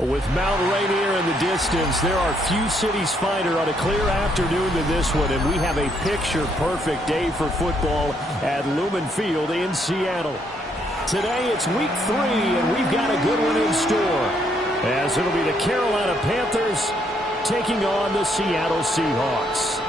With Mount Rainier in the distance, there are few cities finer on a clear afternoon than this one, and we have a picture-perfect day for football at Lumen Field in Seattle. Today, it's week 3, and we've got a good one in store, as it'll be the Carolina Panthers taking on the Seattle Seahawks.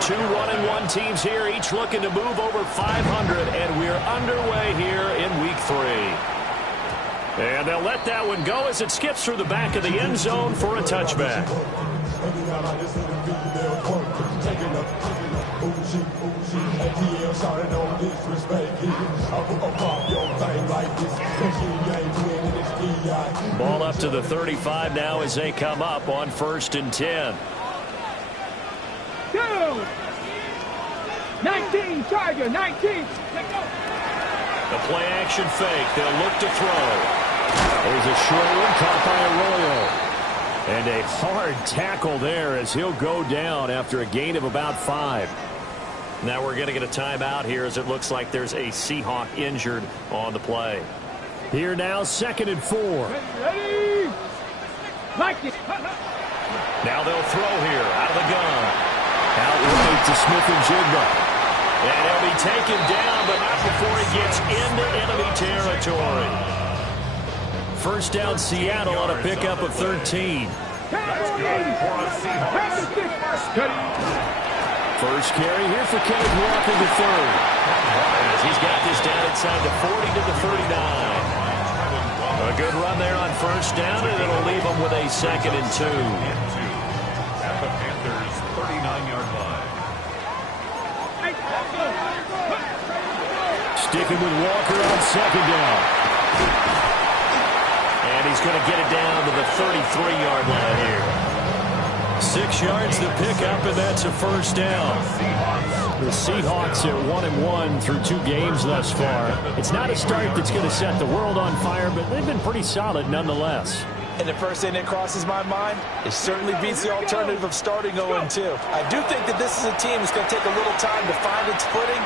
Two 1-1 teams here, each looking to move over 500, and we're underway here in week 3. And they'll let that one go as it skips through the back of the end zone for a touchback. Ball up to the 35 now as they come up on 1st and 10. 19, Charger, 19. Let's go. The play action fake. They'll look to throw. There's a short one caught by Arroyo. And a hard tackle there as he'll go down after a gain of about 5. Now we're going to get a timeout here as it looks like there's a Seahawk injured on the play. Here now, 2nd and 4. Ready? Like it. Now they'll throw here out of the gun. Out right to Smith-Njigba. And he'll be taken down, but not before he gets into enemy territory. 1st down Seattle on a pickup of 13. First carry here for Kenneth Walker III. As he's got this down inside the 40 to the 39. A good run there on 1st down, and it'll leave him with a 2nd and 2. At the Panthers' 39-yard line. Sticking with Walker on 2nd down. And he's going to get it down to the 33-yard line here. 6 yards to pick up, and that's a 1st down. The Seahawks at 1-1 through 2 games thus far. It's not a start that's going to set the world on fire, but they've been pretty solid nonetheless. And the first thing that crosses my mind, it certainly beats the alternative of starting 0-2. I do think that this is a team that's going to take a little time to find its footing.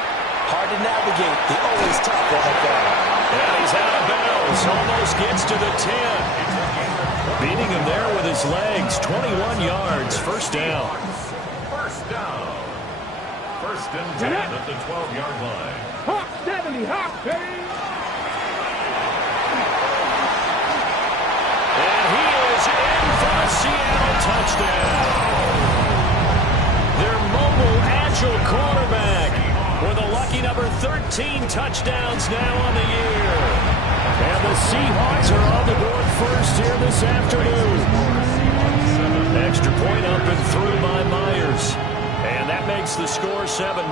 Hard to navigate the always tough one like that. And he's out of bounds. Almost gets to the 10. Beating him there with his legs. 21 yards. 1st down. 1st and 10 at the 12-yard line. Hawk 70, Hawk, baby. And he is in for a Seattle touchdown. Their mobile, agile quarterback with a lucky number 13 touchdowns now on the year. And the Seahawks are on the board first here this afternoon. Extra point up and through by Myers. And that makes the score 7-0.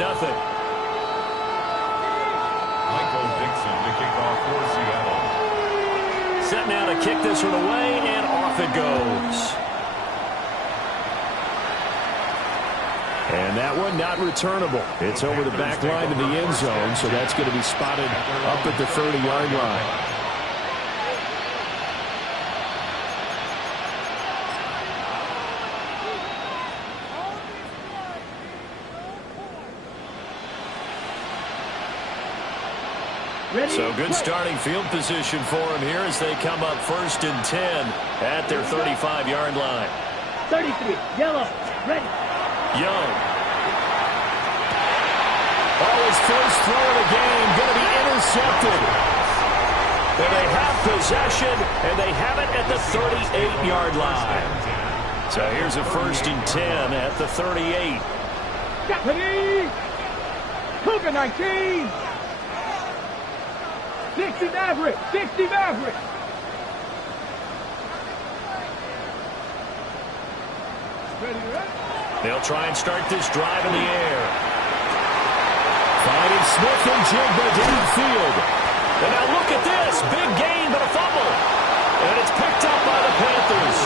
Michael Dixon to kick off for Seattle. Set now to kick this one away, and off it goes. And that one not returnable. It's over the back line of the end zone, so that's going to be spotted up at the 30-yard line. So good starting field position for him here as they come up 1st and 10 at their 35-yard line. 33, yellow, ready. Young. Oh, his first throw of the game going to be intercepted. And they have possession, and they have it at the 38-yard line. So here's a 1st and 10 at the 38. Ready. Cougar 19. 60 Maverick, 60 Maverick. Ready, ready. They'll try and start this drive in the air. Finding Smith-Njigba downfield. And now look at this. Big gain, but a fumble. And it's picked up by the Panthers.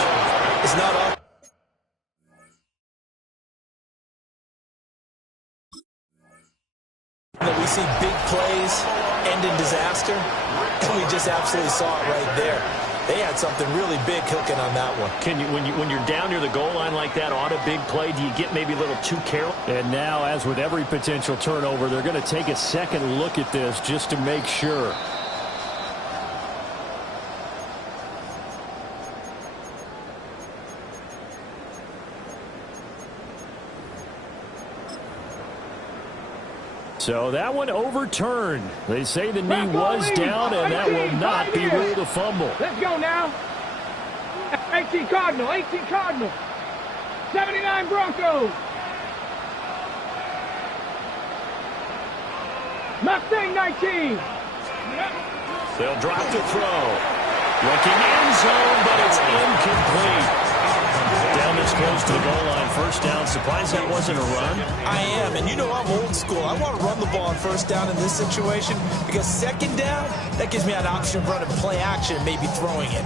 It's not up. That we see big plays end in disaster. We just absolutely saw it right there. They had something really big cooking on that one. When you're down near the goal line like that on a big play, do you get maybe a little too careless? And now, as with every potential turnover, they're going to take a second look at this just to make sure. So that one overturned. They say the knee was down, and that will not be ruled a fumble. Let's go now. 18 Cardinal, 18 Cardinal. 79 Broncos. Mustang 19. They'll drop to throw. Looking end zone, but it's incomplete. Down this close to the goal line, first down. Surprised that wasn't a run? I am, and you know I'm old school. I want to run the ball on first down in this situation because second down, that gives me an option of running play action and maybe throwing it.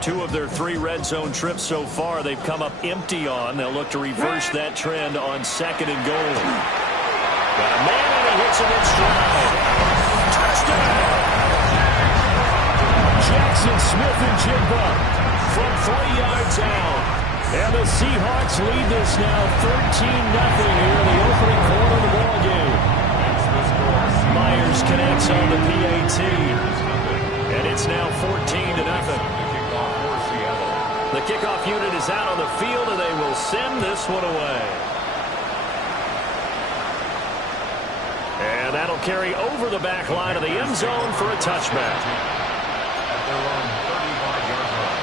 2 of their 3 red zone trips so far, they've come up empty on. They'll look to reverse that trend on second and goal. Got a man, and he hits him in stride. Touchdown! Jackson Smith-Njigba from 3 yards out. And the Seahawks lead this now 13-0 here in the opening quarter of the ballgame. Myers connects on the PAT. And it's now 14-0. The kickoff unit is out on the field, and they will send this one away. And that'll carry over the back line of the end zone for a touchback. At their own 35-yard line.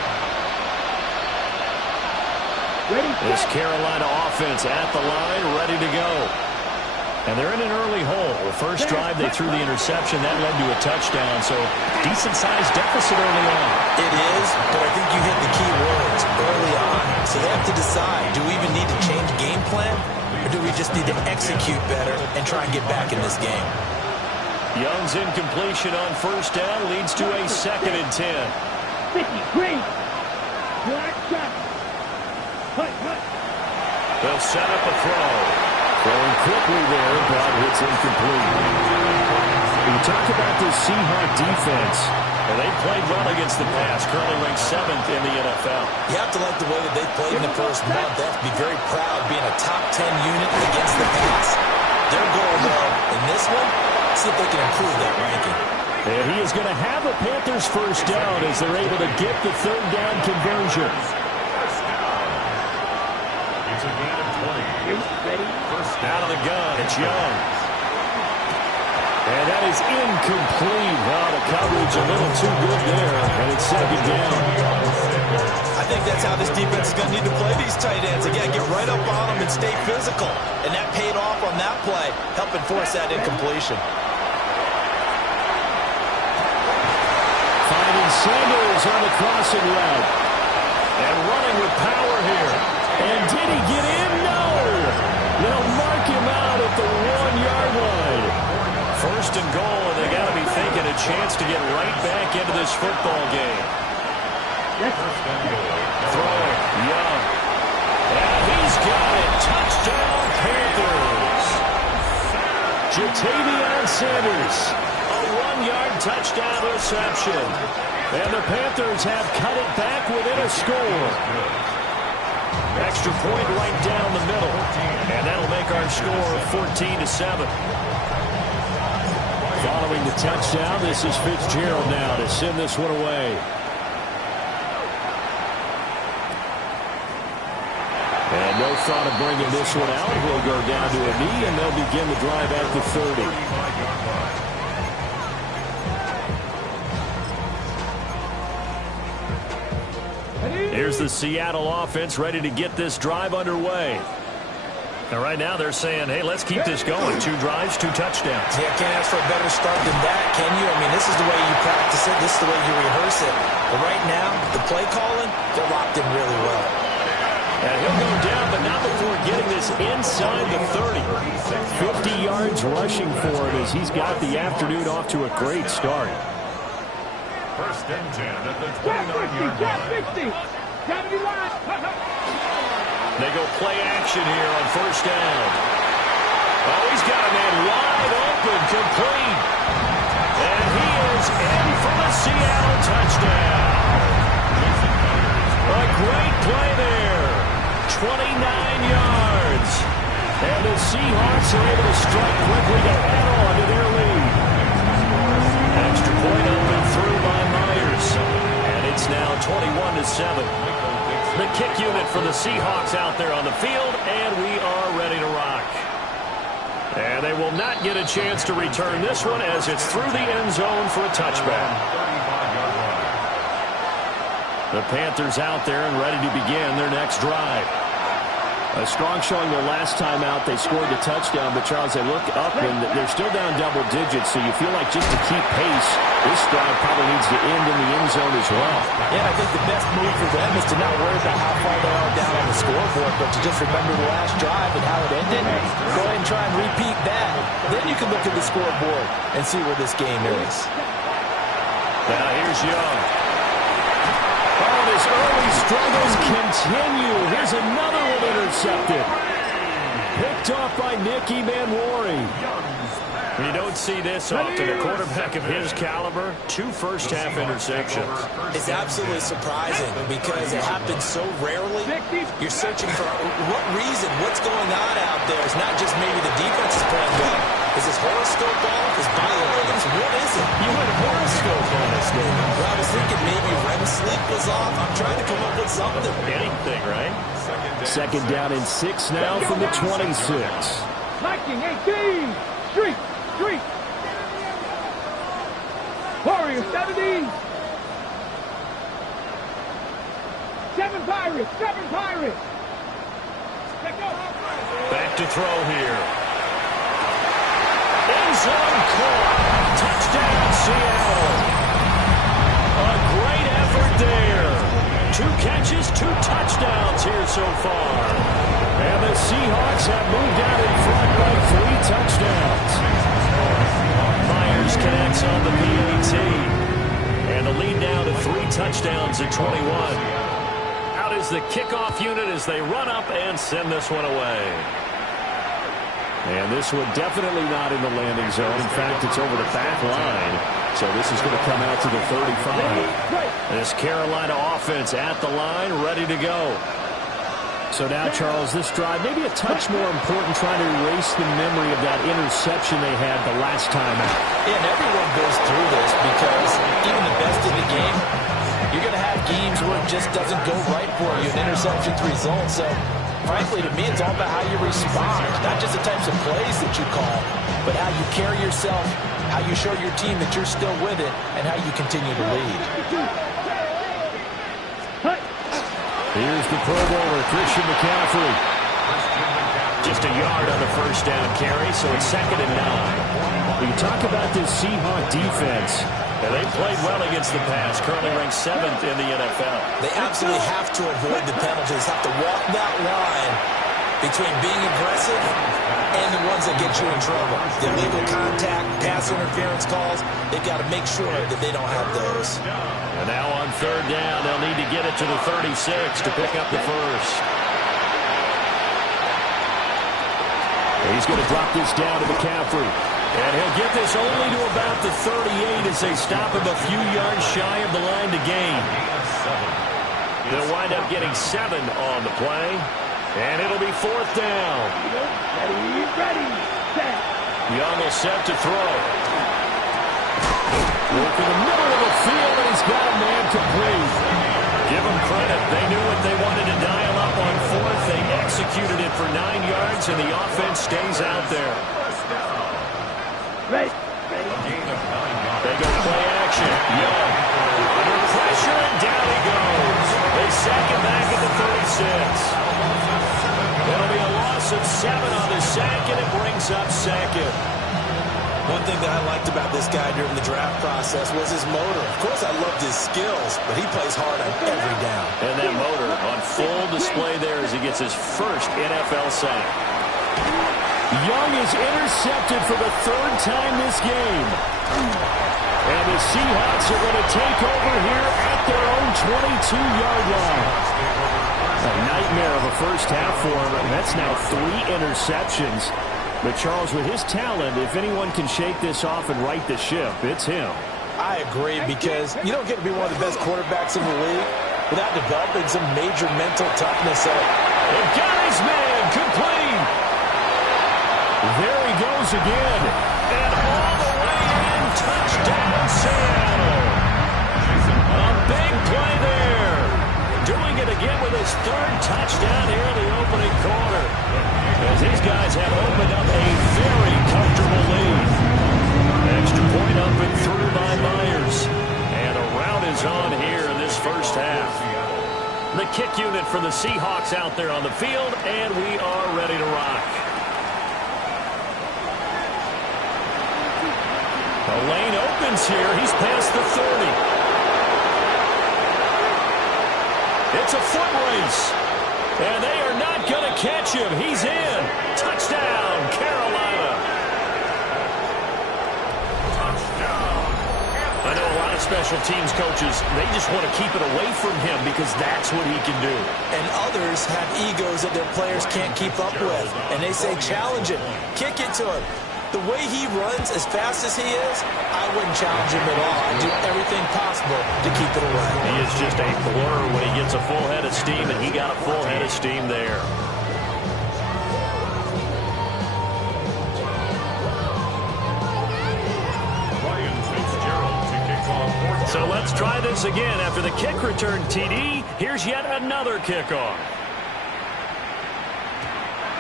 This Carolina offense at the line, ready to go. And they're in an early hole. The first drive, they threw the interception. That led to a touchdown, so decent-sized deficit early on. It is, but I think you hit the key words early on. So they have to decide, do we even need to change game plan, or do we just need to execute better and try and get back in this game? Young's incompletion on first down leads to a 2nd and 10. 50, green. Black shot. Hut, hut. They'll set up a throw. Throwing quickly there, but it's incomplete. We talked about this Seahawk defense. Well, they played well against the pass, currently ranked 7th in the NFL. You have to like the way that they played in the first month. They have to be very proud being a top 10 unit against the pass. Their goal, though, in this one, see if they can improve that ranking. And he is going to have the Panthers first down as they're able to get the 3rd down conversion. It's a gain of 20. First out of the gun, it's Young. And that is incomplete. Wow, the coverage a little too good there, and it's 2nd down. I think that's how this defense is going to need to play these tight ends. Again, get right up on them and stay physical. And that paid off on that play, helping force that incompletion. Finding Sanders on the crossing route. And running with power here. And did he get in? No! They'll mark him out at the 1-yard line. First and goal, and they got to be thinking a chance to get right back into this football game. Throwing, Young. And he's got it. Touchdown, Panthers. Ja'Tavion Sanders. A 1-yard touchdown reception. And the Panthers have cut it back within a score. Extra point right down the middle. And that'll make our score 14-7. Following the touchdown, this is Fitzgerald now to send this one away. And no thought of bringing this one out. He'll go down to a knee, and they'll begin the drive at the 30. Here's the Seattle offense ready to get this drive underway. And right now they're saying, hey, let's keep this going. 2 drives, 2 touchdowns. Yeah, can't ask for a better start than that, can you? I mean, this is the way you practice it. This is the way you rehearse it. But right now, the play calling, they're locked in really well. And he'll go down, but not before getting this inside the 30. 50 yards. yards rushing for him as he's got the afternoon off to a great start. First and 10 at the 29-yard line. 70 line. They go play action here on first down. Oh, he's got a man wide open, complete. And he is in for the Seattle touchdown. A great play there. 29 yards. And the Seahawks are able to strike quickly to add on to their lead. Extra point up and through by Myers. And it's now 21-7. The kick unit for the Seahawks out there on the field, and we are ready to rock. And they will not get a chance to return this one as it's through the end zone for a touchback. The Panthers out there and ready to begin their next drive. A strong showing their last time out. They scored the touchdown, but Charles, they look up and they're still down double digits, so you feel like just to keep pace, this drive probably needs to end in the end zone as well. Yeah, I think the best move for them is to not worry about how far they are down on the scoreboard, but to just remember the last drive and how it ended. Go ahead and try and repeat that. Then you can look at the scoreboard and see where this game is. Now here's Young. Oh, his early struggles continue. Here's another one intercepted. Picked off by Nicky Manwari. You don't see this often. A quarterback of his caliber, 2 first-half interceptions. It's absolutely surprising because it happens so rarely. You're searching for what reason, what's going on out there. It's not just maybe the defense is playing well. Is this horoscope off? Is biology? What is it? You went horoscope on this game. Well, I was thinking maybe REM sleep was off. I'm trying to come up with something. Anything, right? Second down and 6 now from the 26. Viking 18. Street. Warrior 70. 7 Pirates. Back to throw here. End zone caught. Touchdown, Seattle. A great effort there. 2 catches, 2 touchdowns here so far. And the Seahawks have moved out in front by 3 touchdowns. Myers connects on the PAT. And the lead now to 3 touchdowns at 21. Out is the kickoff unit as they run up and send this one away. And this one definitely not in the landing zone. In fact, it's over the back line. So this is going to come out to the 35. This Carolina offense at the line, ready to go. So now, Charles, this drive maybe a touch more important, trying to erase the memory of that interception they had the last time out. Yeah, and everyone goes through this because even the best in the game, you're going to have games where it just doesn't go right for you, and interceptions result. So, frankly, to me, it's all about how you respond, not just the types of plays that you call, but how you carry yourself, how you show your team that you're still with it, and how you continue to lead. Here's the Pro Bowler, Christian McCaffrey. Just a yard on the first down carry, so it's 2nd and 9. When you talk about this Seahawk defense, and they played well against the pass, currently ranked 7th in the NFL. They absolutely have to avoid the penalties, have to walk that line between being aggressive and the ones that get you in trouble. The illegal contact, pass interference calls, they've got to make sure that they don't have those. And now on 3rd down, they'll need to get it to the 36 to pick up the first. He's going to drop this down to McCaffrey. And he'll get this only to about the 38 as they stop him a few yards shy of the line to gain. They'll wind up getting 7 on the play. And it'll be 4th down. Ready, set. Young will set to throw. Look in the middle of the field, and he's got a man complete. Give them credit. They knew what they wanted to dial up on 4th. They executed it for 9 yards, and the offense stays out there. Ready. They go play action. Young under pressure, and down he goes. They sack him back at the 36. It'll be a loss of 7 on the sack, and it brings up 2nd. One thing that I liked about this guy during the draft process was his motor. Of course, I loved his skills, but he plays hard on every down. And that motor on full display there as he gets his first NFL sack. Young is intercepted for the third time this game. And the Seahawks are going to take over here at their own 22-yard line. A nightmare of a first half for him, and that's now 3 interceptions. But, Charles, with his talent, if anyone can shake this off and right the ship, it's him. I agree, because you don't get to be one of the best quarterbacks in the league without developing some major mental toughness. And got his man, complete. There he goes again. And all the way in, touchdown Seattle. A big play there. Doing it again with his 3rd touchdown here in the opening quarter. As these guys have opened up a very comfortable lead. Extra point up and through by Myers. And a rout is on here in this first half. The kick unit for the Seahawks out there on the field, and we are ready to rock. The lane opens here. He's past the 30. It's a foot race. And they are not going to catch him. He's in. Touchdown, Carolina. I know a lot of special teams coaches, they just want to keep it away from him because that's what he can do. And others have egos that their players can't keep up with. And they say, challenge him. Kick it to him. The way he runs as fast as he is, I wouldn't challenge him at all. I'd do everything possible to keep it away. He is just a blur when he gets a full head of steam, and he got a full head of steam there. So let's try this again. After the kick return TD, here's yet another kickoff.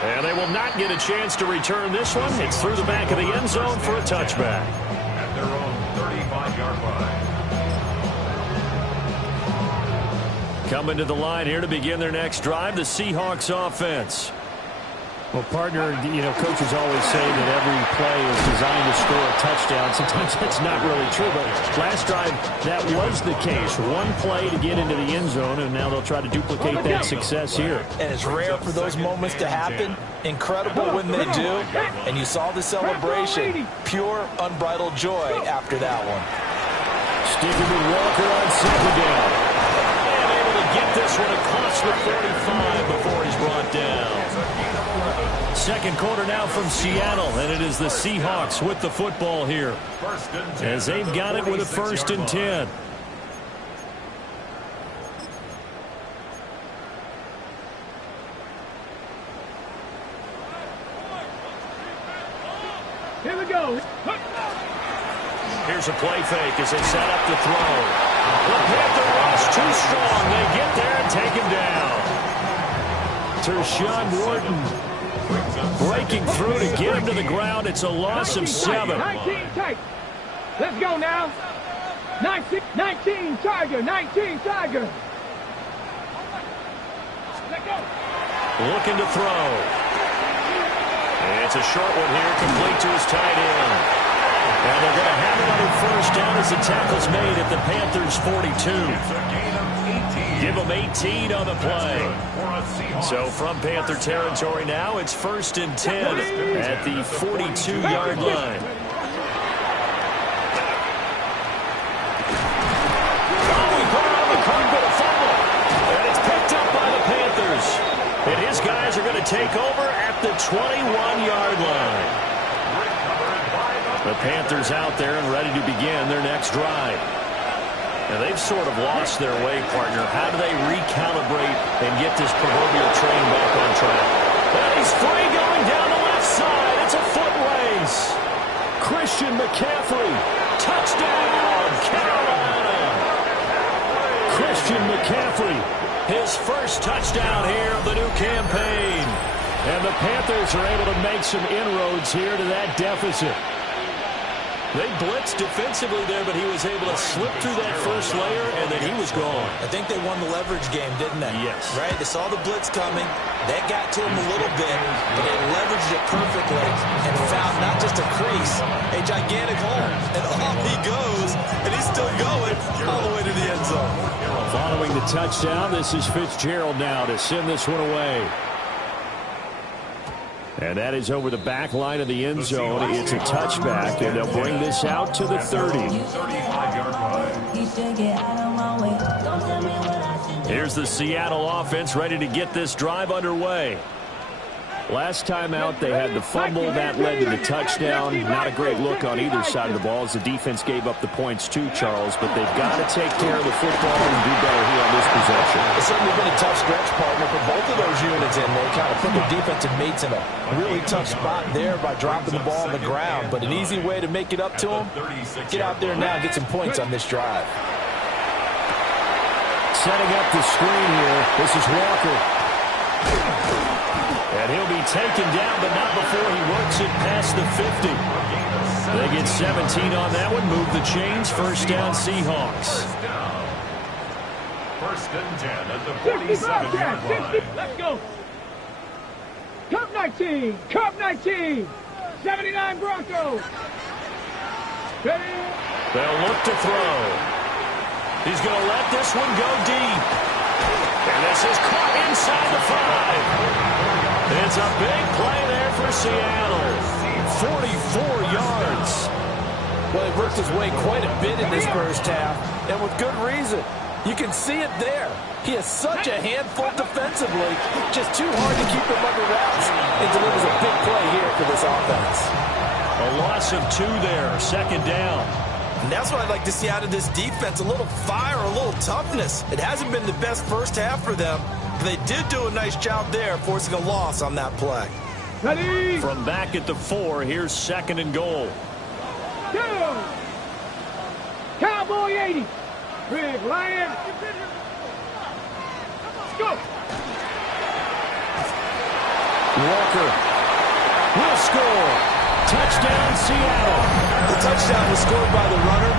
And they will not get a chance to return this one. It's through the back of the end zone for a touchback. At their own 35-yard line. Coming to the line here to begin their next drive, the Seahawks offense. Well, partner, you know, coaches always say that every play is designed to score a touchdown. Sometimes that's not really true, but last drive, that was the case. One play to get into the end zone, and now they'll try to duplicate that success here. And it's rare for those moments to happen. Incredible when they do. And you saw the celebration. Pure, unbridled joy after that one. Sticking with Walker on second down. And able to get this one across the 45 before he's brought down. Second quarter now from Seattle, and it is the Seahawks with the football here as they've got it with a 1st and 10. Here we go. Here's a play fake as they set up to throw. The Panther rush too strong. They get there and take him down. Tershawn Wharton breaking through to get him to the ground. It's a loss of 7. 19 tight. Let's go now. 19 Tiger. 19 Tiger. Let go. Looking to throw. It's a short one here, complete to his tight end. And they're going to have it on 1st down as the tackle's made at the Panthers' 42. Give them 18 on the play. So from Panther territory now, it's 1st and 10 at the 42-yard line. Oh, he put it on the carpet, a fumble. And it's picked up by the Panthers. And his guys are going to take over at the 21-yard line. The Panthers out there and ready to begin their next drive. Now, they've sort of lost their way, partner. How do they recalibrate and get this proverbial train back on track? And he's free going down the left side. It's a foot race. Christian McCaffrey. Touchdown, Carolina. Christian McCaffrey. His first touchdown here of the new campaign. And the Panthers are able to make some inroads here to that deficit. They blitzed defensively there, but he was able to slip through that first layer, and then he was gone. I think they won the leverage game, didn't they? Yes. Right? They saw the blitz coming. That got to him a little bit, but they leveraged it perfectly and found not just a crease, a gigantic hole. And off he goes, and he's still going all the way to the end zone. Following the touchdown, this is Fitzgerald now to send this one away. And that is over the back line of the end zone. It's a touchback, and they'll bring this out to the 30. 35-yard line. Here's the Seattle offense ready to get this drive underway. Last time out, they had the fumble. That led to the touchdown. Not a great look on either side of the ball as the defense gave up the points too, Charles. But they've got to take care of the football and do better here on this possession. It's certainly been a tough stretch, partner, for both of those units, and they kind of put their defensive mates in a really tough spot there by dropping the ball on the ground. But an easy way to make it up to them, get out there now and get some points on this drive. Setting up the screen here. This is Walker. And he'll be taken down, but not before he works it past the 50. They get 17 on that one. Move the chains. First down, Seahawks. First and 10 at the 47-yard line. Let's go. Cup 19. Cup 19. 79 Broncos. Ready? They'll look to throw. He's going to let this one go deep. And this is caught inside the 5. It's a big play there for Seattle. 44 yards. Well, he worked his way quite a bit in this first half, and with good reason. You can see it there. He has such a handful defensively, just too hard to keep him under wraps, and delivers a big play here for this offense. A loss of 2 there, second down. And that's what I'd like to see out of this defense, a little fire, a little toughness. It hasn't been the best first half for them, but they did do a nice job there, forcing a loss on that play. Ready? From back at the 4, here's second and goal. Go! Cowboy 80. Big Lion. Let's go. Walker will score. Touchdown, Seattle. The touchdown was scored by the runner,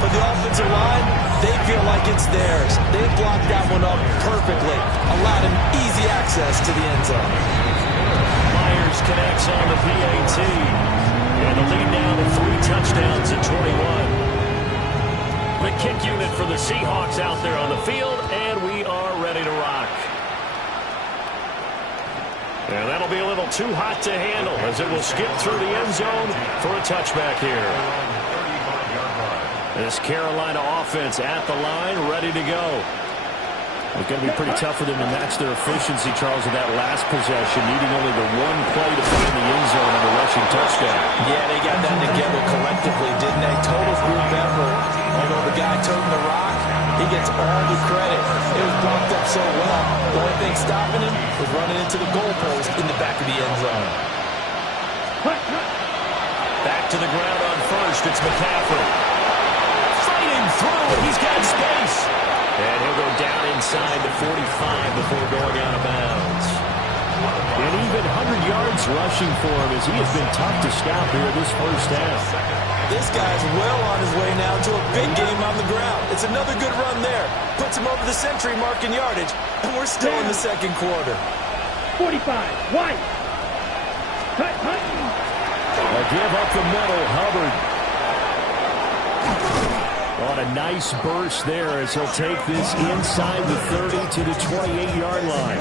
but the offensive line, they feel like it's theirs. They blocked that one up perfectly, allowed him easy access to the end zone. Myers connects on the PAT. And the lead now to 3 touchdowns at 21. The kick unit for the Seahawks out there on the field, and we are ready to rock. And that'll be a little too hot to handle as it will skip through the end zone for a touchback here. This Carolina offense at the line, ready to go. It's going to be pretty tough for them to match their efficiency, Charles, with that last possession, needing only the one play to find the end zone on the rushing touchdown. Yeah, they got that together collectively, didn't they? Total group effort. Although the guy toting the rock, he gets all the credit. It was blocked up so well. The only thing stopping him was running into the goalpost in the back of the end zone. Back to the ground on first. It's McCaffrey. Fighting through, and he's got space. And he'll go down inside the 45 before going out of bounds. And even 100 yards rushing for him as he has been tough to stop here this first half. This guy's well on his way now to a big game on the ground. It's another good run there. Puts him over the century mark in yardage, and we're still in the second quarter. 45. White. Cut. A give up the middle, Hubbard. On a nice burst there as he'll take this inside the 30 to the 28-yard line.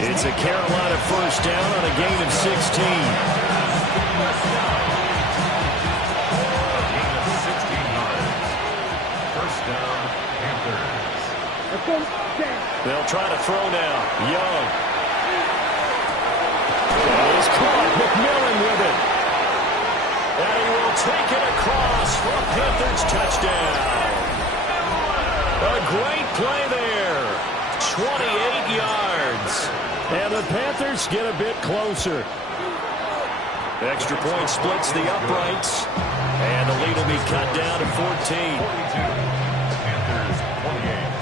It's a Carolina first down on a gain of 16. First down, Panthers. They'll try to throw now. Young. That is caught. McMillan with it. And he will take it across for a Panthers touchdown. A great play there. 28 yards. And the Panthers get a bit closer. Extra point splits the uprights. And the lead will be cut down to 14. 42. Panthers 28.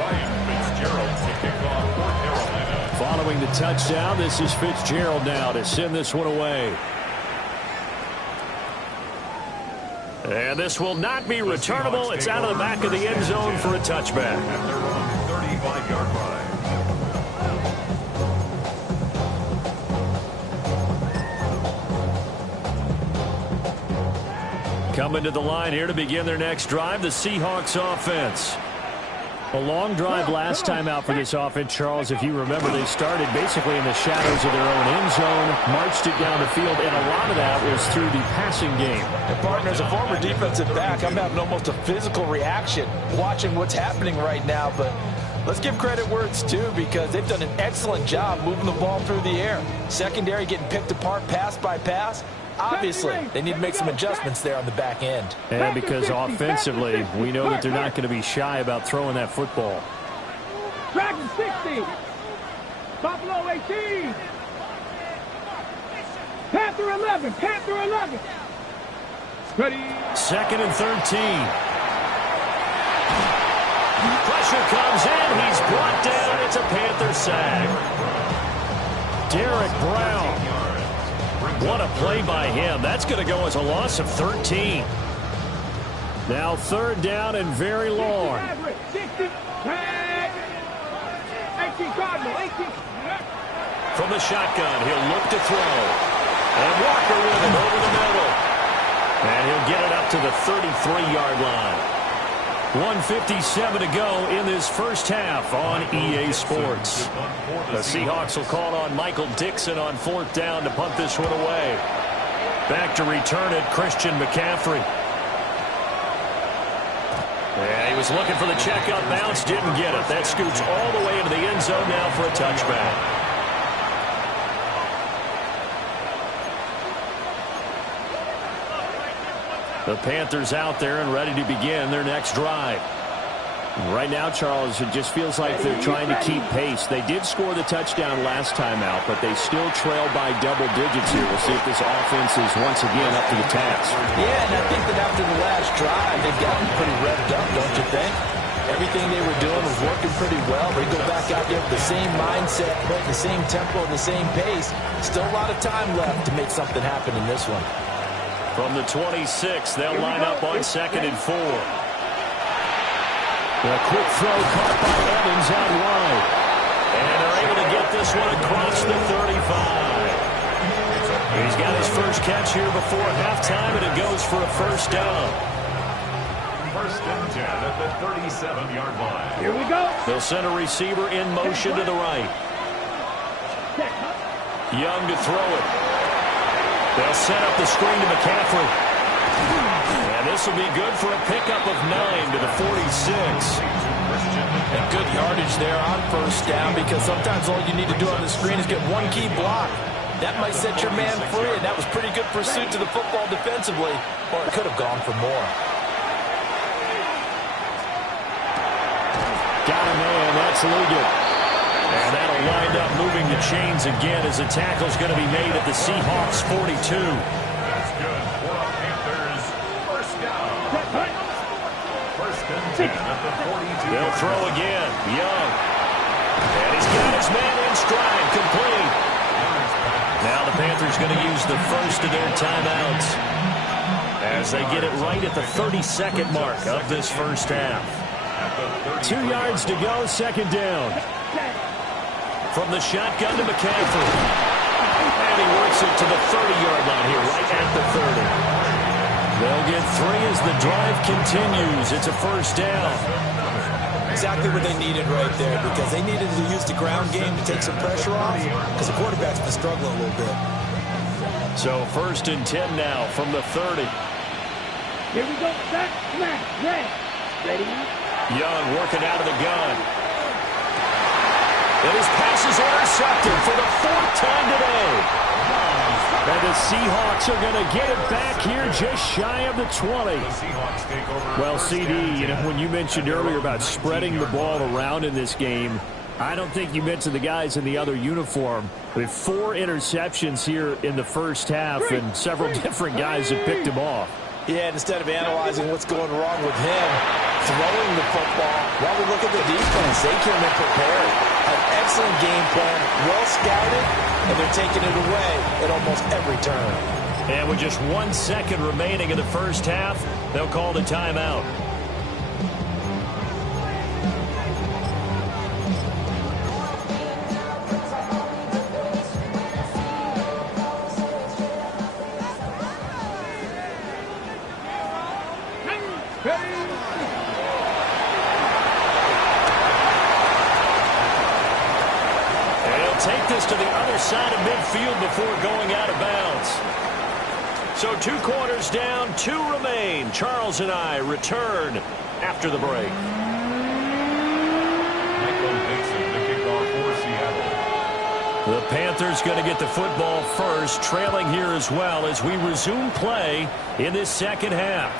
Ryan Fitzgerald to kick off for Carolina. Following the touchdown, this is Fitzgerald now to send this one away. And this will not be returnable. It's out of the back of the end zone for a touchback. At their own 35-yard line. Coming to the line here to begin their next drive, the Seahawks offense. A long drive last time out for this offense, Charles. If you remember, they started basically in the shadows of their own end zone, marched it down the field, and a lot of that was through the passing game. And partner, as a former defensive back, I'm having almost a physical reaction watching what's happening right now. But let's give credit where it's due, because they've done an excellent job moving the ball through the air. Secondary getting picked apart pass by pass. Obviously, they need to make some adjustments there on the back end. And because offensively, we know that they're not going to be shy about throwing that football. Dragon 60. Buffalo 18. Panther 11. Panther 11. Ready. 2nd and 13. Pressure comes in. He's brought down. It's a Panther sack. Derek Brown. What a play by him. That's going to go as a loss of 13. Now 3rd down and very long. 60. 18 Cardinal. 18. From the shotgun, he'll look to throw. And Walker with it over the middle. And he'll get it up to the 33-yard line. 1:57 to go in this first half on EA Sports. The Seahawks will call on Michael Dixon on 4th down to punt this one away. Back to return it, Christian McCaffrey. Yeah, he was looking for the check-up bounce, didn't get it. That scoots all the way into the end zone now for a touchback. The Panthers out there and ready to begin their next drive. Right now, Charles, it just feels like they're trying to keep pace. They did score the touchdown last time out, but they still trail by double digits here. We'll see if this offense is once again up to the task. Yeah, and I think that after the last drive, they've gotten pretty revved up, don't you think? Everything they were doing was working pretty well. They go back out there with the same mindset, playing the same tempo, the same pace. Still a lot of time left to make something happen in this one. From the 26, they'll line up on 2nd and 4. A quick throw caught by Evans out wide. And they're able to get this one across the 35. He's got his first catch here before halftime, and it goes for a 1st down. 1st and 10 at the 37-yard line. Here we go. They'll send a receiver in motion to the right. Young to throw it. They'll set up the screen to McCaffrey. And this will be good for a pickup of 9 to the 46. And good yardage there on 1st down, because sometimes all you need to do on the screen is get one key block. That might set your man free, and that was pretty good pursuit to the football defensively, or it could have gone for more. Got a man, that's Liggett. And that'll wind up moving the chains again as the tackle's going to be made at the Seahawks 42. That's good for a Panthers 1st down. 1st and 10 at the 42. They'll throw again. Young. And he's got his man in stride, complete. Now the Panthers going to use the first of their timeouts as they get it right at the 32nd mark of this first half. 2 yards to go, 2nd down. From the shotgun to McCaffrey. And he works it to the 30-yard line here, right at the 30. They'll get 3 as the drive continues. It's a 1st down. Exactly what they needed right there, because they needed to use the ground game to take some pressure off, because the quarterback's been struggling a little bit. So 1st and 10 now from the 30. Here we go. Set, smash, red. Ready? Young working out of the gun. And his pass is intercepted for the 4th time today. And the Seahawks are going to get it back here just shy of the 20. Well, CD, you know, when you mentioned earlier about spreading the ball around in this game, I don't think you mentioned the guys in the other uniform. With 4 interceptions here in the first half, and several different guys have picked him off. Yeah, and instead of analyzing what's going wrong with him, throwing the football, while we look at the defense, they came in prepared. An excellent game plan, well scouted, and they're taking it away at almost every turn. And with just 1 second remaining in the first half, they'll call the timeout. Other side of midfield before going out of bounds. So 2 quarters down, 2 remain. Charles and I return after the break. Michael Dixon, the kickoff for Seattle. The Panthers going to get the football first, trailing here as well as we resume play in this second half.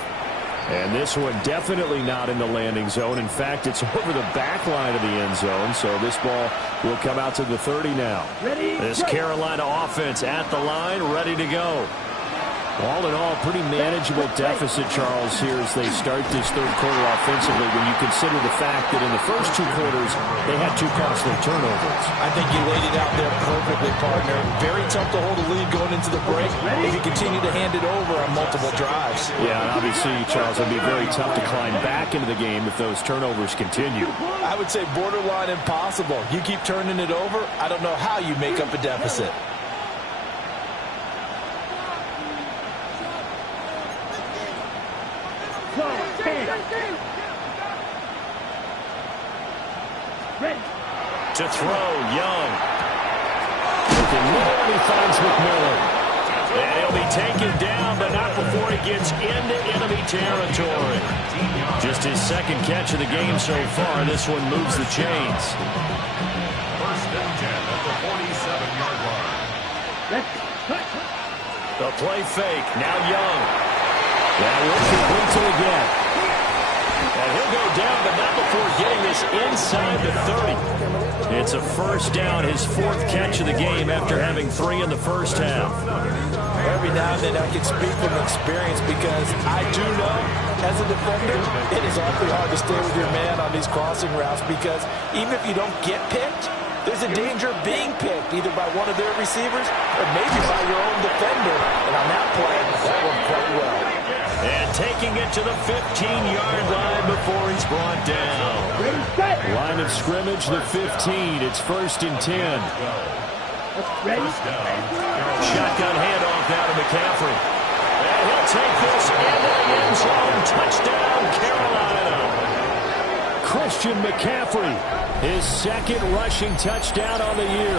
And this one definitely not in the landing zone. In fact, it's over the back line of the end zone. So this ball will come out to the 30 now. This Carolina offense at the line, ready to go. All in all, pretty manageable deficit, Charles, here as they start this third quarter offensively when you consider the fact that in the first 2 quarters, they had 2 costly turnovers. I think you laid it out there perfectly, partner. Very tough to hold a lead going into the break if you continue to hand it over on multiple drives. Yeah, and obviously, Charles, it would be very tough to climb back into the game if those turnovers continue. I would say borderline impossible. You keep turning it over, I don't know how you make up a deficit. To throw, Young. Looking low, and he finds McMillan. And he'll be taken down, but not before he gets into enemy territory. Just his second catch of the game so far. This one moves the chains. First and 10 at the 47-yard line. The play fake. Now Young. That will complete it again. And he'll go down, but not before getting this inside the 30. It's a first down, his 4th catch of the game after having 3 in the first half. Every now and then I can speak from experience because I do know, as a defender, it is awfully hard to stay with your man on these crossing routes because even if you don't get picked, there's a danger of being picked either by one of their receivers or maybe by your own defender. And on that play, that worked quite well. And taking it to the 15-yard line before he's brought down. Line of scrimmage, the 15. It's 1st and 10. Shotgun handoff now to McCaffrey. And he'll take this into the end zone. Touchdown, Carolina. Christian McCaffrey, his 2nd rushing touchdown on the year.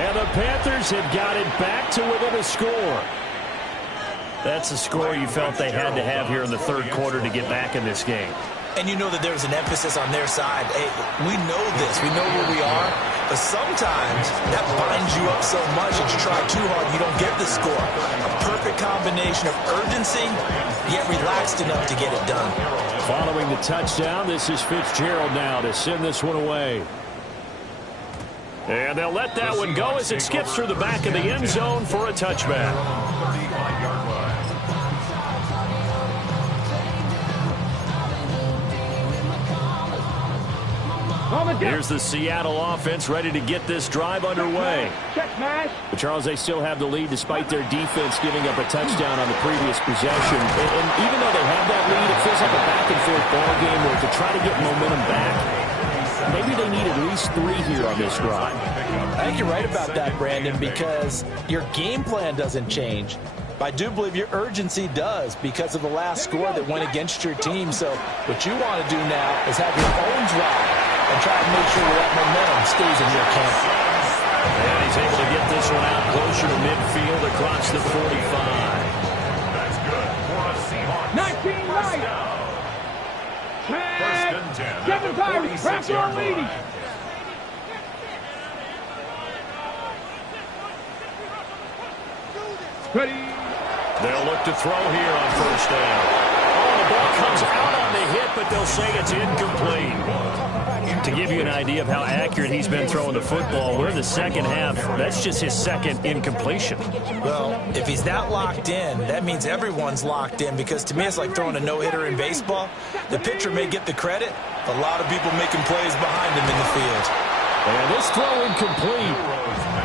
And the Panthers have got it back to within a score. That's a score you felt they had to have here in the third quarter to get back in this game. And you know that there's an emphasis on their side. Hey, we know this. We know where we are. But sometimes that binds you up so much that you try too hard, you don't get the score. A perfect combination of urgency, yet relaxed enough to get it done. Following the touchdown, this is Fitzgerald now to send this one away. And they'll let that one go as it skips through the back of the end zone for a touchback. 35-yard line. Here's the Seattle offense ready to get this drive underway. But Charles, they still have the lead despite their defense giving up a touchdown on the previous possession. And even though they have that lead, it feels like a back-and-forth ball game where to try to get momentum back, maybe they need at least 3 here on this drive. I think you're right about that, Brandon, because your game plan doesn't change. I do believe your urgency does because of the last score that went against your team. So what you want to do now is have your own drive and try to make sure that momentum stays in your camp. And he's able to get this one out closer to midfield across the 45. That's good for a Seahawks. 19 right. First and 10 at 7 the times. 46-yard line. Ready. They'll look to throw here on first down. Oh, the ball comes out on the hit, but they'll say it's incomplete. To give you an idea of how accurate he's been throwing the football, we're in the second half. That's just his 2nd incompletion. Well, if he's that locked in, that means everyone's locked in because to me it's like throwing a no-hitter in baseball. The pitcher may get the credit, a lot of people making plays behind him in the field. And this throw incomplete.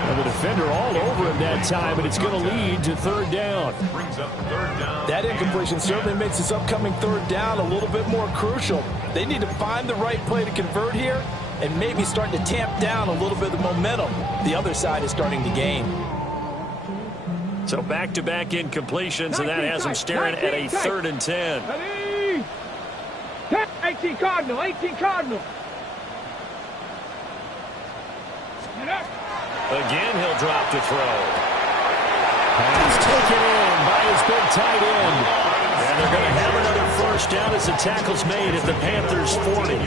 And the defender all over him that time, and it's going to lead to 3rd down. Brings up 3rd down. That incompletion certainly makes this upcoming 3rd down a little bit more crucial. They need to find the right play to convert here and maybe start to tamp down a little bit of momentum the other side is starting to gain. So back-to-back incompletions, and that has them staring at a 3rd and 10. Ready. 18 Cardinal. 18 Cardinal. Get up. Again, he'll drop to throw. Pass taken in by his big tight end. And they're going to have another first down as the tackle's made at the Panthers' 40.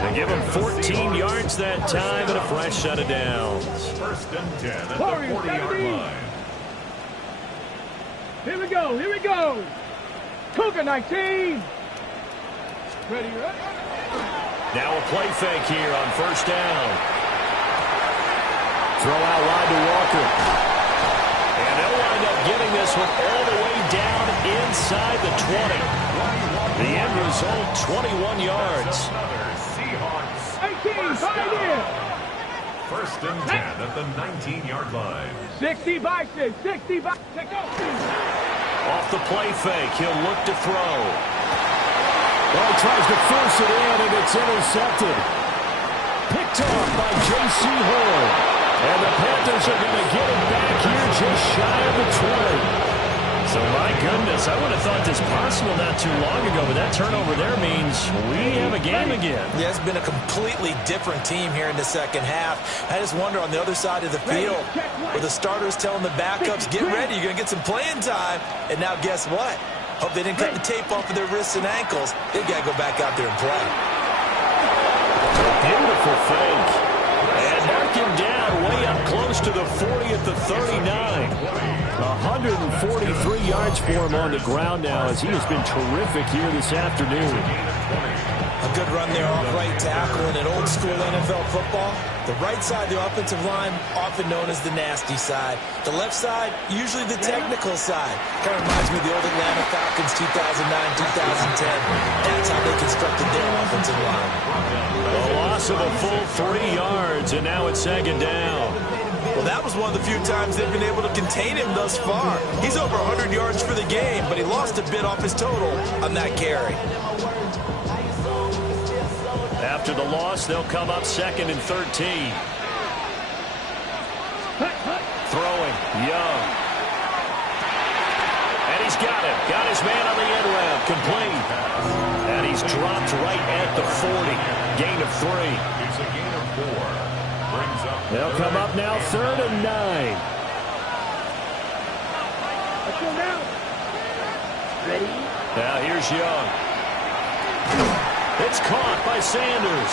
They give him 14 yards that time and a fresh set of downs. First and 10 at the 40-yard line. Here we go, here we go. Cougar 19. Ready, ready. Now a play fake here on first down. Throw out wide to Walker. And they'll wind up getting this one all the way down inside the 20. The end result, 21 yards. 18, tied in. First and 10 at the 19-yard line. 60 by 6, 60 by 6. Off the play fake, he'll look to throw. Well, he tries to force it in, and it's intercepted. Picked off by J.C. Horn. And the Panthers are going to get it back here just shy of the 20. So, my goodness, I would have thought this possible not too long ago, but that turnover there means we have a game again. Yeah, it's been a completely different team here in the second half. I just wonder on the other side of the field, where the starters telling the backups, get ready, you're going to get some playing time. And now guess what? Hope they didn't cut the tape off of their wrists and ankles. They've got to go back out there and play. Beautiful fake. And mark him down way up close to the 40 at the 39. 143 yards for him on the ground now as he has been terrific here this afternoon. A good run there off right tackle in an old school NFL football. The right side of the offensive line, often known as the nasty side. The left side, usually the technical side. Kind of reminds me of the old Atlanta Falcons 2009-2010. That's how they constructed their offensive line. A loss of a full 3 yards, and now it's second down. Well, that was one of the few times they've been able to contain him thus far. He's over 100 yards for the game, but he lost a bit off his total on that carry. After the loss, they'll come up second and 13. Throwing, Young. And he's got it. Got his man on the end round. Complete. And he's dropped right at the 40. Gain of 3. It's a gain of 4. Brings up They'll come up now 3rd and 9. Let's go now. Ready? Now here's Young. It's caught by Sanders.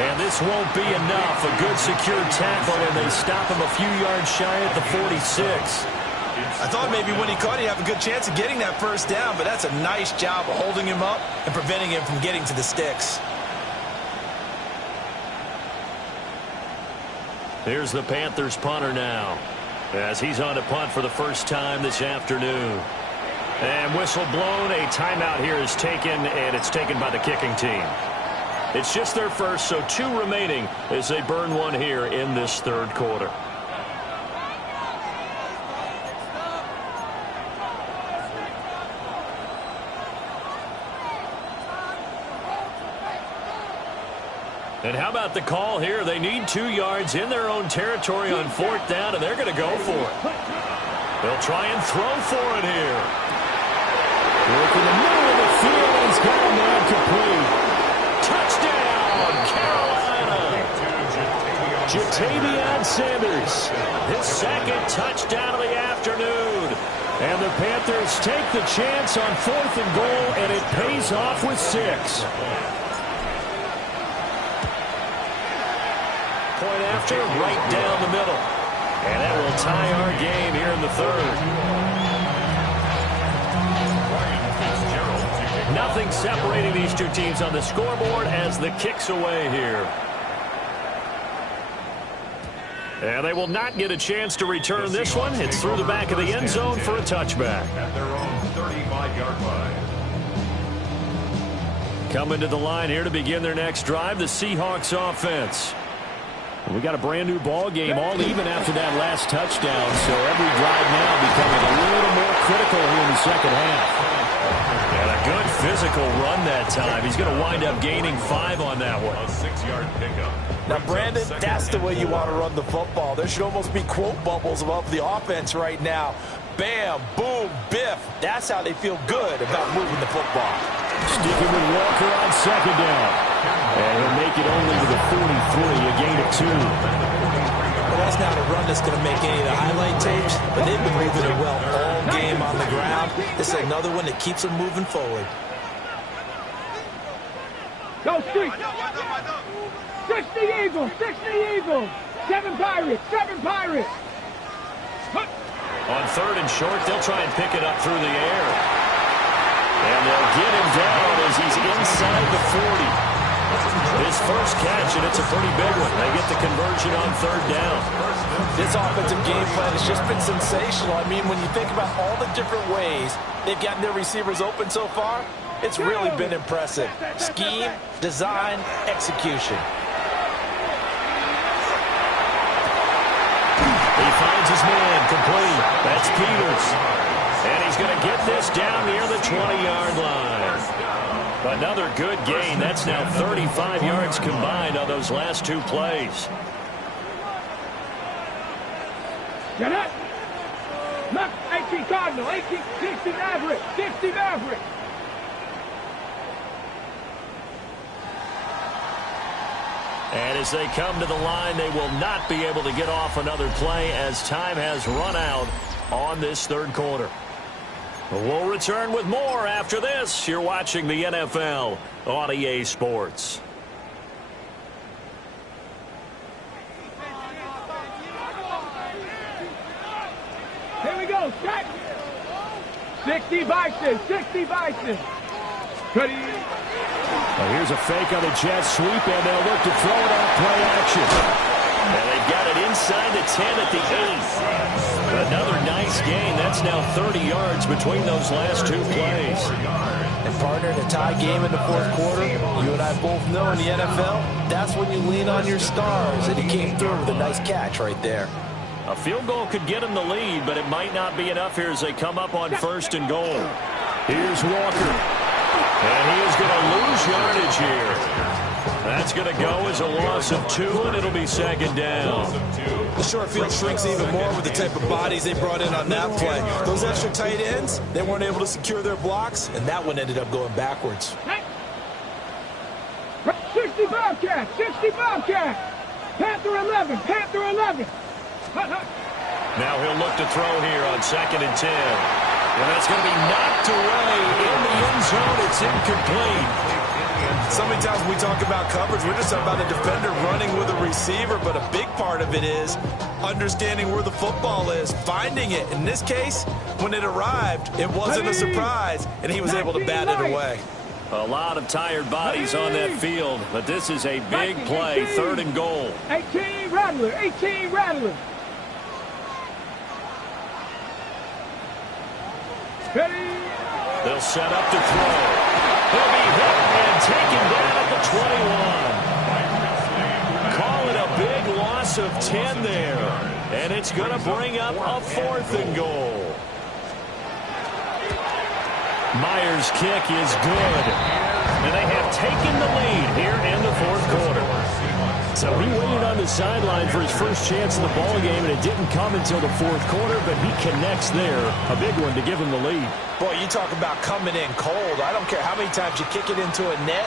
And this won't be enough. A good secure tackle, and they stop him a few yards shy at the 46. I thought maybe when he caught, he'd have a good chance of getting that first down, but that's a nice job of holding him up and preventing him from getting to the sticks. Here's the Panthers punter now, as he's on to punt for the first time this afternoon. And whistle blown, a timeout here is taken, and it's taken by the kicking team. It's just their first, so 2 remaining as they burn one here in this third quarter. And how about the call here? They need 2 yards in their own territory on 4th down, and they're going to go for it. They'll try and throw for it here. Work in the middle of the field, and he's got a man complete. Touchdown, Carolina. Ja'Tavion Sanders, his second touchdown of the afternoon. And the Panthers take the chance on 4th and goal, and it pays off with 6. Point after, right down the middle. And that will tie our game here in the 3rd. Nothing separating these two teams on the scoreboard as the kick's away here. And they will not get a chance to return this one. It's through the back of the end zone for a touchback. At their own 35-yard line. Coming to the line here to begin their next drive, the Seahawks offense. We got a brand new ball game, all even after that last touchdown. So every drive now becoming a little more critical here in the second half. And a good physical run that time. He's going to wind up gaining 5 on that one. A 6-yard pickup. Now, Brandon, that's the way you want to run the football. There should almost be quote bubbles above the offense right now. Bam, boom, biff. That's how they feel good about moving the football. Sticking with Walker on second down. And he'll make it only to the 43, a gain of 2. that's not a run that's going to make any of the highlight tapes, but they've been moving it well all game on the ground. This is another one that keeps them moving forward. Go Street. 60 Eagles, 60 Eagles. 7 Pirates, 7 Pirates. On third and short, they'll try and pick it up through the air. And they'll get him down as he's inside the 40. His first catch, and it's a pretty big one. They get the conversion on third down. This offensive game plan has just been sensational. I mean, when you think about all the different ways they've gotten their receivers open so far, it's really been impressive. Scheme, design, execution. He finds his man complete. That's Peters. And he's going to get this down near the 20-yard line. Another good gain. That's now 35 yards combined on those last 2 plays. Get up. Look, 18 Cardinal, 18, 60 Maverick, 60 Maverick. And as they come to the line, they will not be able to get off another play as time has run out on this third quarter. We'll return with more after this. You're watching the NFL on EA Sports. Here we go, set. 60 Bison, 60 Bison. Ready. Well, here's a fake on the jet sweep, and they'll look to throw it on play action. And they've got it inside the 10 at the 8. Another nice gain. That's now 30 yards between those last 2 plays. And partner, in a tie game in the fourth quarter, you and I both know in the NFL, that's when you lean on your stars. And he came through with a nice catch right there. A field goal could get him the lead, but it might not be enough here as they come up on first and goal. Here's Walker. And he is going to lose yardage here. That's going to go as a loss of 2, and it'll be second down. The short field shrinks even more with the type of bodies they brought in on that play. Those extra tight ends, they weren't able to secure their blocks, and that one ended up going backwards. 60 Bobcat, 60 Bobcat. Panther 11, Panther 11. Now he'll look to throw here on second and 10. And that's going to be knocked away in the end zone. It's incomplete. So many times when we talk about coverage, we're just talking about a defender running with a receiver, but a big part of it is understanding where the football is, finding it. In this case, when it arrived, it wasn't a surprise, and he was able to bat it away. A lot of tired bodies on that field, but this is a big play, third and goal. 18 Rattler, 18 Rattler. Ready. They'll set up to throw. He'll be hit and taken down at the 21. Call it a big loss of 10 there. And it's going to bring up a fourth and goal. Myers' kick is good. And they have taken the lead here in the fourth quarter. So he waited on the sideline for his first chance in the ballgame, and it didn't come until the fourth quarter, but he connects there. A big one to give him the lead. Boy, you talk about coming in cold. I don't care how many times you kick it into a net.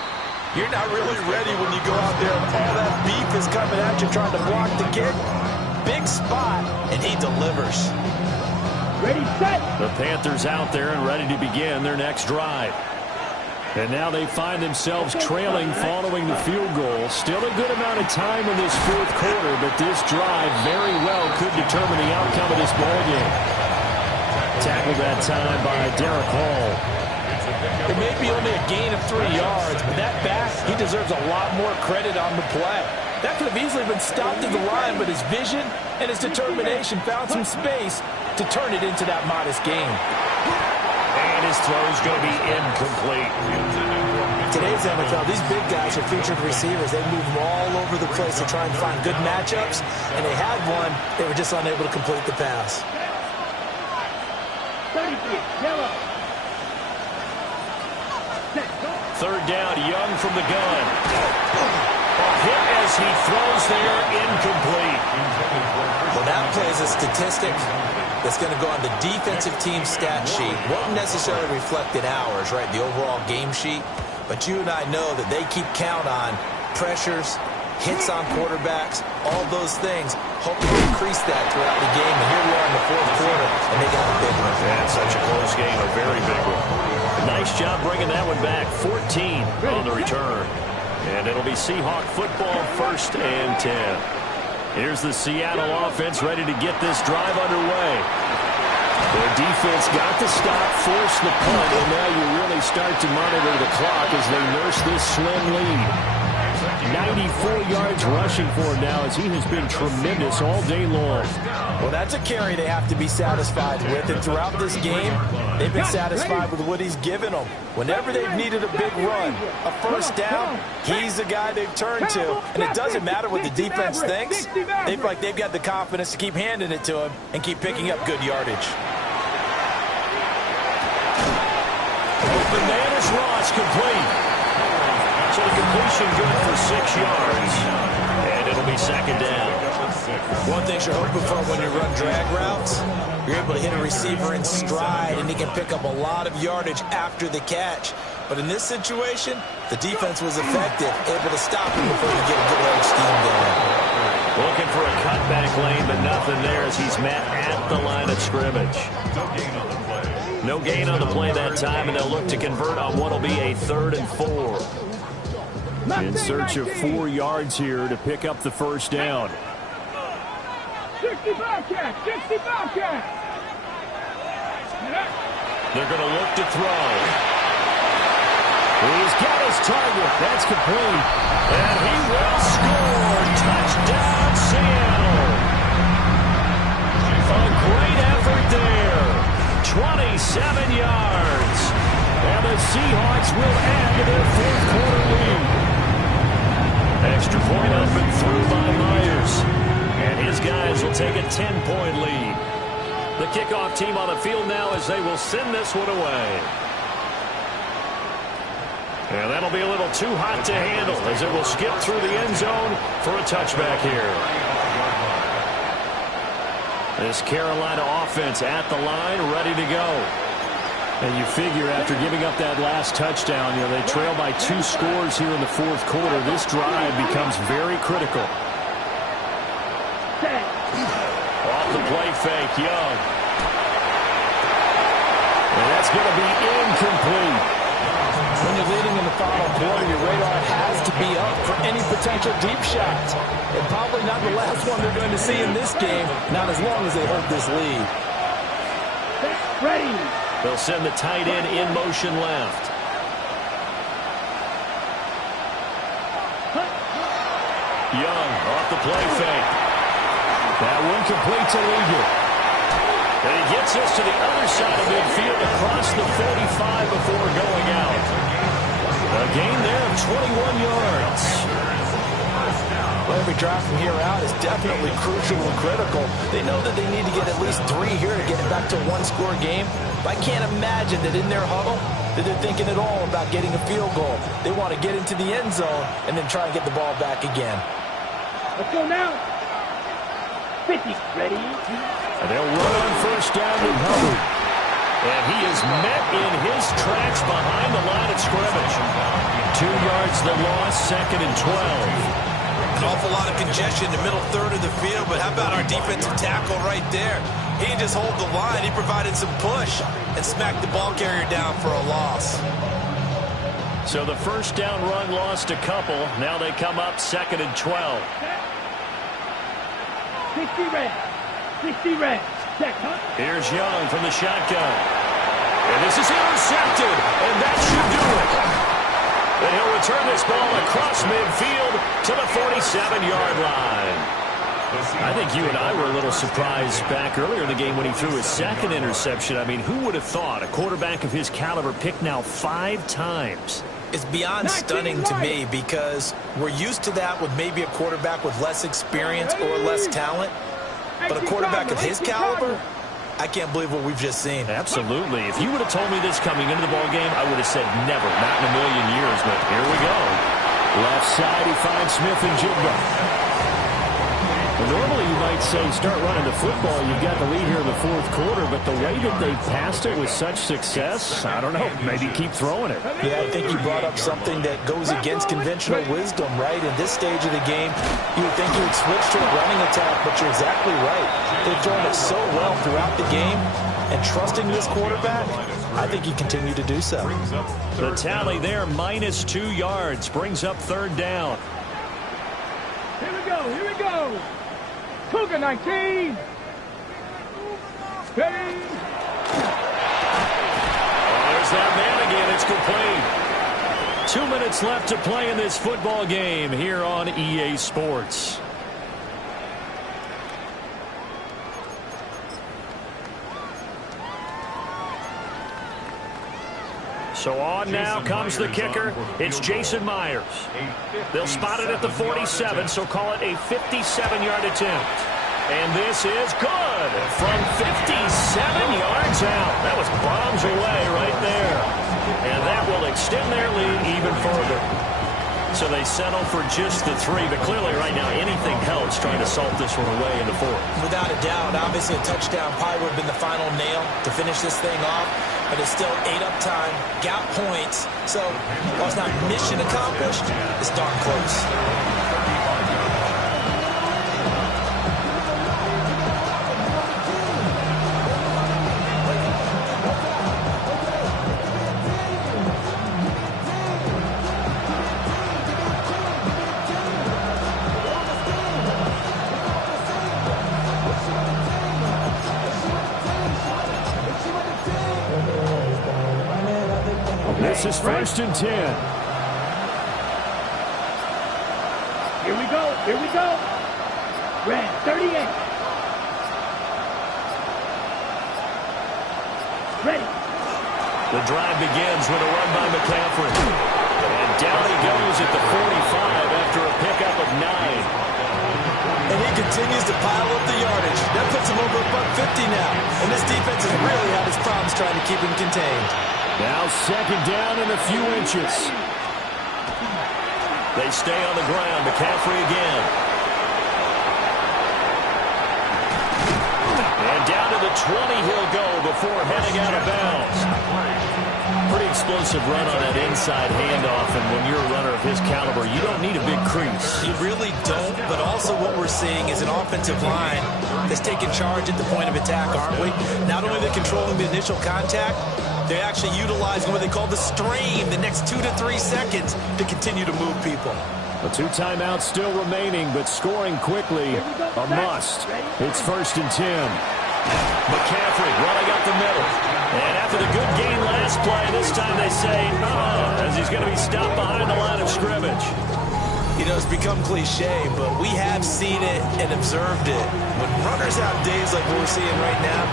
You're not really ready when you go out there and all that beef is coming at you trying to block the kick. Big spot, and he delivers. Ready, set. The Panthers out there and ready to begin their next drive. And now they find themselves trailing following the field goal. Still a good amount of time in this fourth quarter, but this drive very well could determine the outcome of this ballgame. Tackled that time by Derek Hall. It may be only a gain of 3 yards, but that back, he deserves a lot more credit on the play. That could have easily been stopped at the line, but his vision and his determination found some space to turn it into that modest gain. And his throw is going to be incomplete. Today's NFL, these big guys are featured receivers. They move them all over the place to try and find good matchups, and they had one. They were just unable to complete the pass. 33, yellow. Third down, Young from the gun. A hit as he throws there, incomplete. Well, that plays a statistic that's going to go on the defensive team stat sheet. Won't necessarily reflect in ours, right, the overall game sheet. But you and I know that they keep count on pressures, hits on quarterbacks, all those things, hoping to increase that throughout the game. And here we are in the fourth quarter, and they got a big one. That's such a close game, a very big one. Nice job bringing that one back. 14 on the return. And it'll be Seahawk football, 1st and 10. Here's the Seattle offense ready to get this drive underway. Their defense got the stop, forced the punt, and now you really start to monitor the clock as they nurse this slim lead. 94 yards rushing for him now as he has been tremendous all day long. Well, that's a carry they have to be satisfied with. And throughout this game, they've been satisfied with what he's given them. Whenever they've needed a big run, a first down, he's the guy they've turned to. And it doesn't matter what the defense thinks. They feel like they've got the confidence to keep handing it to him and keep picking up good yardage. Bananas Ross complete. So the completion good for 6 yards. And it'll be 2nd down. One thing you're hoping for when you run drag routes, you're able to hit a receiver in stride, and he can pick up a lot of yardage after the catch. But in this situation, the defense was effective, able to stop him before you get a good edge scheme going. Looking for a cutback lane, but nothing there as he's met at the line of scrimmage. No gain on the play that time, and they'll look to convert on what will be a 3rd and 4. In search of 4 yards here to pick up the first down. 60 Bobcat! 60 Bobcat! They're going to look to throw. He's got his target. That's complete. And he will score. Touchdown, Seattle. A great effort there. 27 yards. And the Seahawks will add to their 4th quarter lead. Extra point up and through by Myers. And his guys will take a 10-point lead. The kickoff team on the field now as they will send this one away. And that'll be a little too hot to handle as it will skip through the end zone for a touchback here. This Carolina offense at the line, ready to go. And you figure after giving up that last touchdown, you know, they trail by 2 scores here in the 4th quarter. This drive becomes very critical. Off the play fake, Young. And that's going to be incomplete. When you're leading in the final quarter, your radar has to be up for any potential deep shots. And probably not the last one they're going to see in this game, not as long as they hold this lead. Ready. They'll send the tight end in motion left. Young off the play fake. That one complete to Legal. And he gets us to the other side of midfield across the 45 before going out. A gain there of 21 yards. Well, every drive from here out is definitely crucial and critical. They know that they need to get at least 3 here to get it back to a 1-score game. But I can't imagine that in their huddle that they're thinking at all about getting a field goal. They want to get into the end zone and then try and get the ball back again. Let's go now. 50. Ready? And they'll run on first down to Hubbard. And he is met in his tracks behind the line of scrimmage. 2 yards the loss, 2nd and 12. An awful lot of congestion in the middle third of the field, but how about our defensive tackle right there? He didn't just hold the line, he provided some push and smacked the ball carrier down for a loss. So the first down run lost a couple. Now they come up 2nd and 12. 60 red. 60 red. Check, huh? Here's Young from the shotgun. And this is intercepted, and that should do it. And he'll return this ball across midfield to the 47-yard line. I think you and I were a little surprised back earlier in the game when he threw his 2nd interception. I mean, who would have thought a quarterback of his caliber picked now 5 times? It's beyond stunning to me because we're used to that with maybe a quarterback with less experience or less talent. But a quarterback of his caliber, I can't believe what we've just seen. Absolutely. If you would have told me this coming into the ballgame, I would have said never, not in a million years. But here we go. Left side, he finds Smith and Jigba. Well, normally you might say start running the football. You've got the lead here in the fourth quarter, but the way that they passed it with such success, I don't know, maybe keep throwing it. Yeah, I think you brought up something that goes against conventional wisdom, right? In this stage of the game, you would think you would switch to a running attack, but you're exactly right. They've thrown it so well throughout the game, and trusting this quarterback, I think you continue to do so. The tally there, -2 yards, brings up third down. Here we go, here we go. Cougar 19. Ready. There's that man again. It's complete. 2 minutes left to play in this football game here on EA Sports. So on now comes the kicker. It's Jason Myers. They'll spot it at the 47, so call it a 57-yard attempt. And this is good from 57 yards out. That was bombs away right there. And that will extend their lead even further. So they settle for just the 3, but clearly right now anything helps trying to salt this one away in the 4th. Without a doubt, obviously a touchdown probably would have been the final nail to finish this thing off, but it's still 8 up time, got points, so while it's not mission accomplished, it's darn close. This is 1st and 10. Here we go, here we go. Red 38. Ready. The drive begins with a run by McCaffrey. And down he goes at the 45 after a pickup of 9. And he continues to pile up the yardage. That puts him over $150 now. And this defense has really had its problems trying to keep him contained. Now 2nd down and a few inches. They stay on the ground. McCaffrey again. And down to the 20 he'll go before heading out of bounds. Pretty explosive run on that inside handoff, and when you're a runner of his caliber, you don't need a big crease. You really don't, but also what we're seeing is an offensive line that's taking charge at the point of attack, aren't we? Not only they're controlling the initial contact, they're actually utilizing what they call the stream, the next 2 to 3 seconds to continue to move people. The 2 timeouts still remaining, but scoring quickly, a must. It's 1st and 10. McCaffrey running up the middle. And after the good gain last play, this time they say, as he's going to be stopped behind the line of scrimmage. You know, it's become cliche, but we have seen it and observed it. When runners have days like we're seeing right now,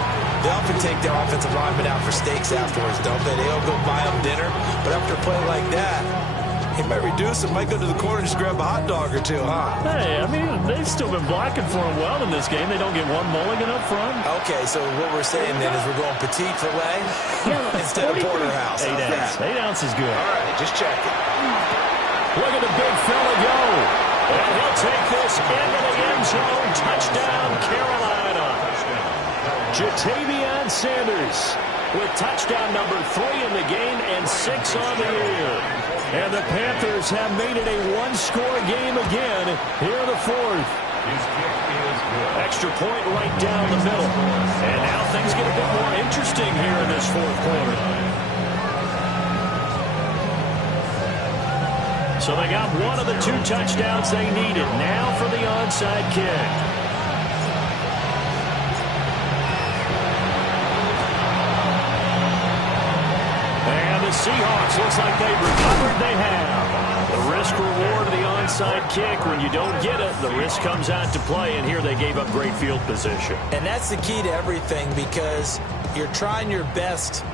they often take their offensive linemen out for steaks afterwards, don't they? They don't go buy them dinner, but after a play like that, he might reduce it, might go to the corner and just grab a hot dog or two, huh? Hey, I mean, they've still been blocking for him well in this game. They don't get one mulligan up front. Okay, so what we're saying then is we're going petite filet instead of porterhouse. 8 ounces. 8 ounces good. All right, just check it. Look at the big fella go. And he'll take this into the end zone. Touchdown, Carolina. Ja'Tavion Sanders with touchdown number 3 in the game and 6 on the year. And the Panthers have made it a one-score game again here in the 4th. Extra point right down the middle. And now things get a bit more interesting here in this 4th quarter. So they got one of the 2 touchdowns they needed. Now for the onside kick. The Seahawks looks like they've recovered. They have. The risk-reward of the onside kick. When you don't get it, the risk comes out to play, and here they gave up great field position. And that's the key to everything, because you're trying your best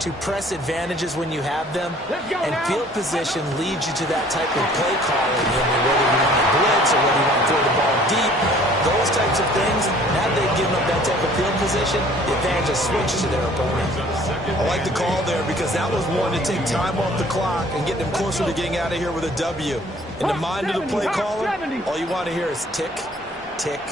to press advantages when you have them, and field position leads you to that type of play calling, whether you want to blitz or whether you want to throw the ball deep, those types of things. Now they've given up that type of field position, the advantage is switched to their opponent. I like the call there because that was one to take time off the clock and get them closer to getting out of here with a W. In the mind of the play caller, all you want to hear is tick, tick.